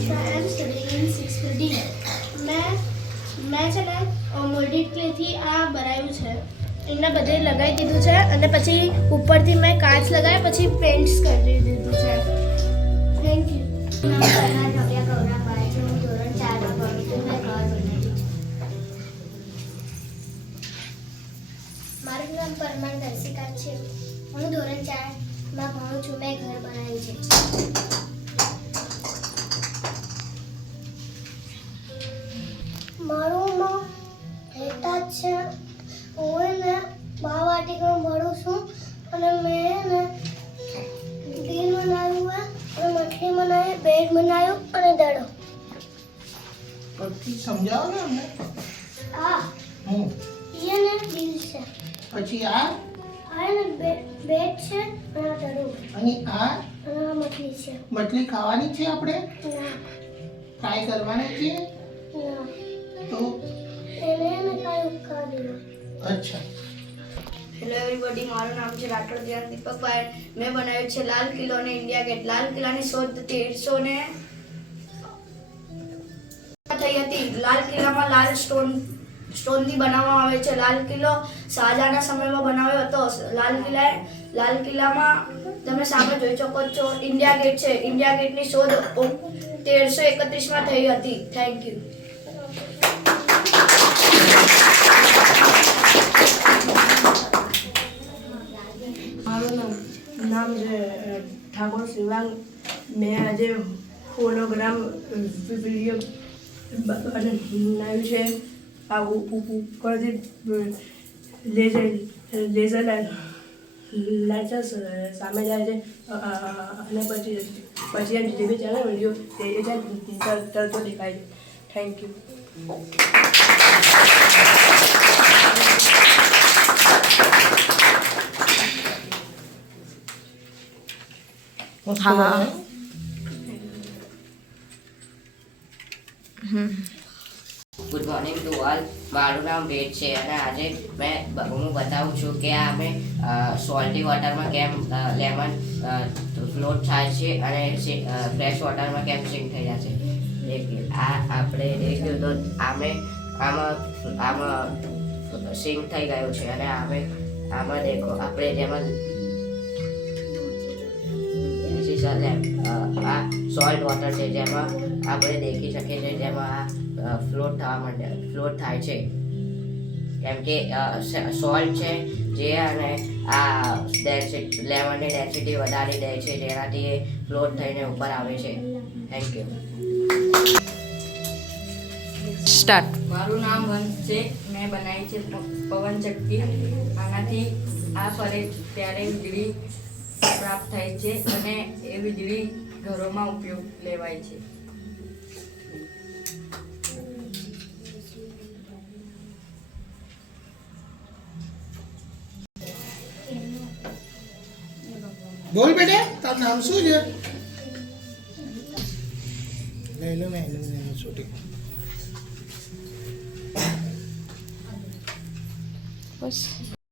Disha. I am studying in 6th D. મેં છે ને મોલ્ડિંગ ક્લેથી આ બનાવ્યું છે. એમને બધે લગાવી દીધું છે અને પછી ઉપરથી મેં કાચ લગાવ્યા પછી પેઇન્ટ્સ કરી દીધું છે. Thank you. મારું નામ પરમાર દર્શિકા છે. હું ધોરણ 4માં ભણું છું. મેં ઘર બનાવ્યું છે. મારું નામ હેતા છે. હું એને બાળવાટિકામાં ભણું છું અને મેં દિલ બનાવ્યું અને મછલી બનાવી, બેડ બનાવ્યું અને દડો. પછી સમજાવો ને અમને. આ હું એને દિલ છે. પછી આ એને બેડ છે અને આ દડો અને આ અને આ મછલી છે. મછલી ખાવાની છે આપણે, ના ફ્રાય કરવાની છે ના તો એને કાંઈ ઉપકાર દીધો. અચ્છા. હેલો એવરીબોડી, મારું નામ છે રાઠોડ ધ્યાન દીપકભાઈ. મેં બનાવ્યું છે લાલ કિલ્લો અને ઇન્ડિયા ગેટ. લાલ કિલ્લાની શોધ 1300 ને થઈ હતી. લાલ કિલ્લામાં લાલ સ્ટોનથી બનાવવામાં આવે છે. લાલ કિલ્લો શાહજહાંના સમયમાં બનાવ્યો હતો. લાલ કિલ્લામાં તમે સામે જોઈ શકો છો ઇન્ડિયા ગેટ છે. ઇન્ડિયા ગેટની શોધ 1331માં થઈ હતી. Thank you. મારું નામ છે ઠાકોર શિવાંગ. મેં આજે હોલોગ્રામ વિડીયો બનાવ્યું છે. આ ઉપરથી લેઝર લાઇટ સામે જાય છે અને પછી એમ જે બી ચાલે વિડીયો એ છે તરતો દેખાય છે. Thank you. હા. Good morning to all. મારું નામ વેદ છે અને આજે હું બતાવું છું કે આ અમે સોલ્ટી વોટરમાં કેમ લેમન ફ્લોટ થાય છે અને ફ્રેશ વોટરમાં કેમ સિંક થઈ જાય છે. આ આપણે દેખ્યું તો આમાં સિંક થઈ ગયું છે અને આમાં દેખો આપણે જેમાં આ સોલ્ટ વોટર છે જેમાં આપણે દેખી શકીએ છીએ જેમાં આ ફ્લોટ થાય છે કેમ કે સોલ્ટ છે જે અને આ લેમનની ડેન્સિટી વધારી દે છે જેનાથી એ ફ્લોટ થઈને ઉપર આવે છે. Thank you. સ્ટાર્ટ. મારું નામ વંશ છે. મેં બનાવી છે પવન ચક્કી. આનાથી આ ફરે ત્યારે વીજળી પ્રાપ્ત થાય છે અને એ વીજળી ઘરોમાં ઉપયોગ લેવાય છે. બોલ બેટા, તારું નામ શું છે? લઈ લો મેં છોટી. બસ.